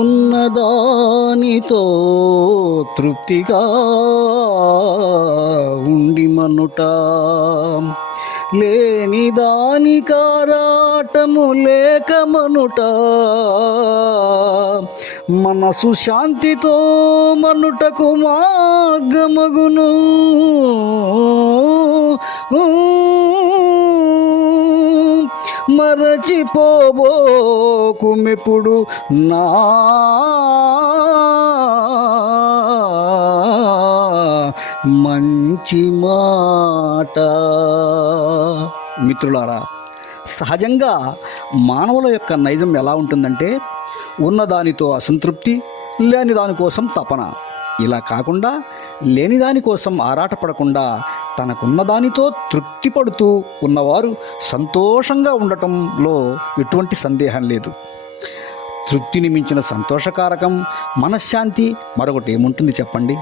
ఉన్నదానితో తృప్తిగా ఉండి మనుట, లేని దాని కారాటము లేక మనుట, మనసు శాంతితో మనుటకు మార్గమగును. మరచిపోబోకుమెప్పుడు నా మంచి మాట. మిత్రులారా, సహజంగా మానవుల యొక్క నైజం ఎలా ఉంటుందంటే ఉన్నదానితో అసంతృప్తి, లేని దానికోసం తపన. ఇలా కాకుండా లేని దానికోసం ఆరాటపడకుండా తనకున్న దానితో తృప్తి పడుతూ ఉన్నవారు సంతోషంగా ఉండటంలో ఎటువంటి సందేహం లేదు. తృప్తిని మించిన సంతోషకారకం, మనశ్శాంతి మరొకటి ఏముంటుంది చెప్పండి?